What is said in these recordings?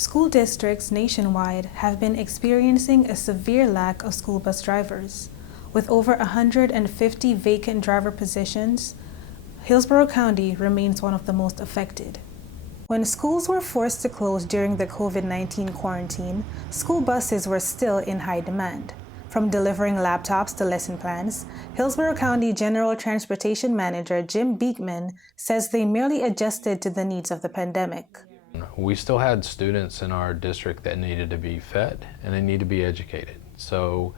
School districts nationwide have been experiencing a severe lack of school bus drivers. With over 150 vacant driver positions, Hillsborough County remains one of the most affected. When schools were forced to close during the COVID-19 quarantine, school buses were still in high demand. From delivering laptops to lesson plans, Hillsborough County General Transportation Manager Jim Beekman says they merely adjusted to the needs of the pandemic. We still had students in our district that needed to be fed and they need to be educated. So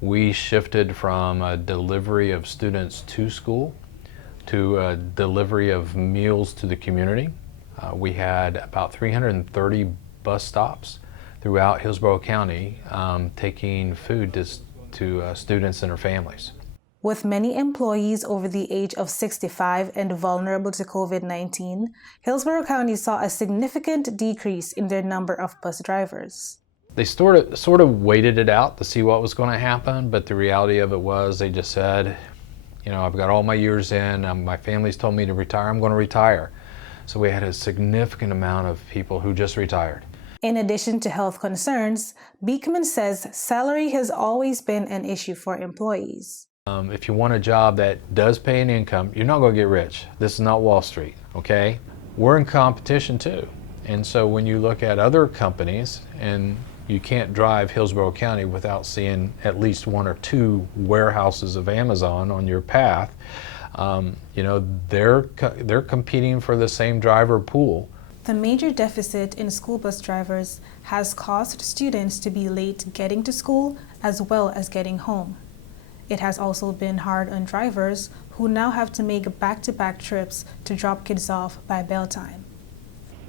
we shifted from a delivery of students to school to a delivery of meals to the community. We had about 330 bus stops throughout Hillsborough County taking food to students and their families. With many employees over the age of 65 and vulnerable to COVID-19, Hillsborough County saw a significant decrease in their number of bus drivers. They sort of waited it out to see what was going to happen, but the reality of it was they just said, you know, I've got all my years in, my family's told me to retire, I'm going to retire. So we had a significant amount of people who just retired. In addition to health concerns, Beekman says salary has always been an issue for employees. If you want a job that does pay an income, you're not going to get rich. This is not Wall Street, okay? We're in competition too. And so when you look at other companies, and you can't drive Hillsborough County without seeing at least one or two warehouses of Amazon on your path, you know, they're competing for the same driver pool. The major deficit in school bus drivers has caused students to be late getting to school as well as getting home. It has also been hard on drivers who now have to make back-to-back trips to drop kids off by bell time.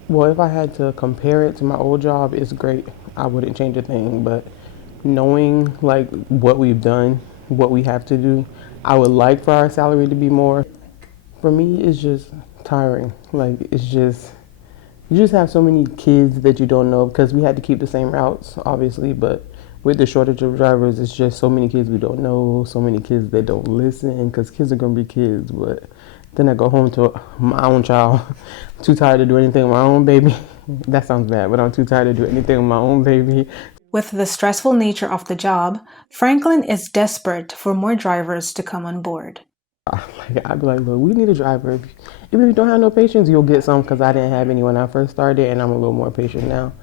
Well, if I had to compare it to my old job, it's great. I wouldn't change a thing, but knowing like what we've done, what we have to do, I would like for our salary to be more. For me, it's just tiring. Like, it's just, you just have so many kids that you don't know, because we had to keep the same routes, obviously, but with the shortage of drivers, it's just so many kids we don't know, so many kids that don't listen, because kids are going to be kids. But then I go home to my own child, too tired to do anything with my own baby. That sounds bad, but I'm too tired to do anything with my own baby. With the stressful nature of the job, Franklin is desperate for more drivers to come on board. I'd be like, look, we need a driver. Even if you don't have no patience, you'll get some, because I didn't have any when I first started, and I'm a little more patient now.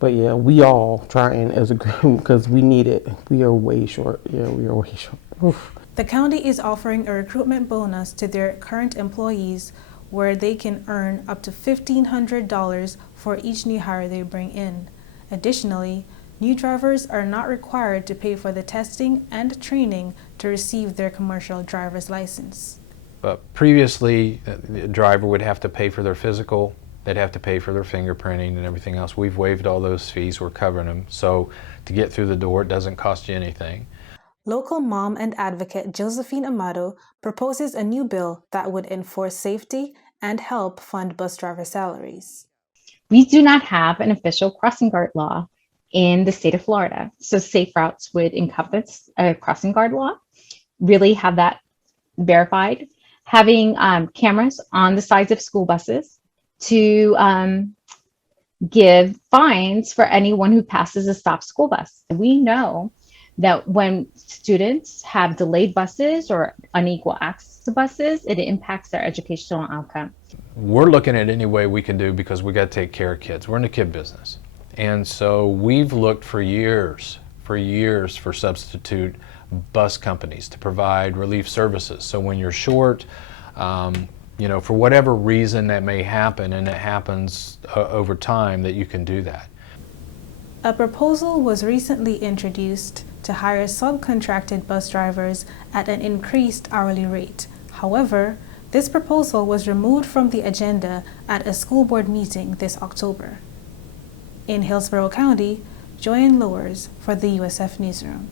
But yeah, we all trying as a group because we need it. We are way short. Yeah, we are way short. Oof. The county is offering a recruitment bonus to their current employees where they can earn up to $1,500 for each new hire they bring in. Additionally, new drivers are not required to pay for the testing and training to receive their commercial driver's license. Previously, the driver would have to pay for their physical. They'd have to pay for their fingerprinting and everything else. We've waived all those fees. We're covering them. So to get through the door, it doesn't cost you anything. Local mom and advocate Josephine Amado proposes a new bill that would enforce safety and help fund bus driver salaries. We do not have an official crossing guard law in the state of Florida. So safe routes would encompass a crossing guard law, really have that verified, having cameras on the sides of school buses to give fines for anyone who passes a stopped school bus. We know that when students have delayed buses or unequal access to buses, it impacts their educational outcome. We're looking at any way we can do because we got to take care of kids. We're in the kid business. And so we've looked for years for substitute bus companies to provide relief services. So when you're short, you know, for whatever reason that may happen, and it happens over time, that you can do that. A proposal was recently introduced to hire subcontracted bus drivers at an increased hourly rate. However, this proposal was removed from the agenda at a school board meeting this October. In Hillsborough County, Joanne Lowers for the USF Newsroom.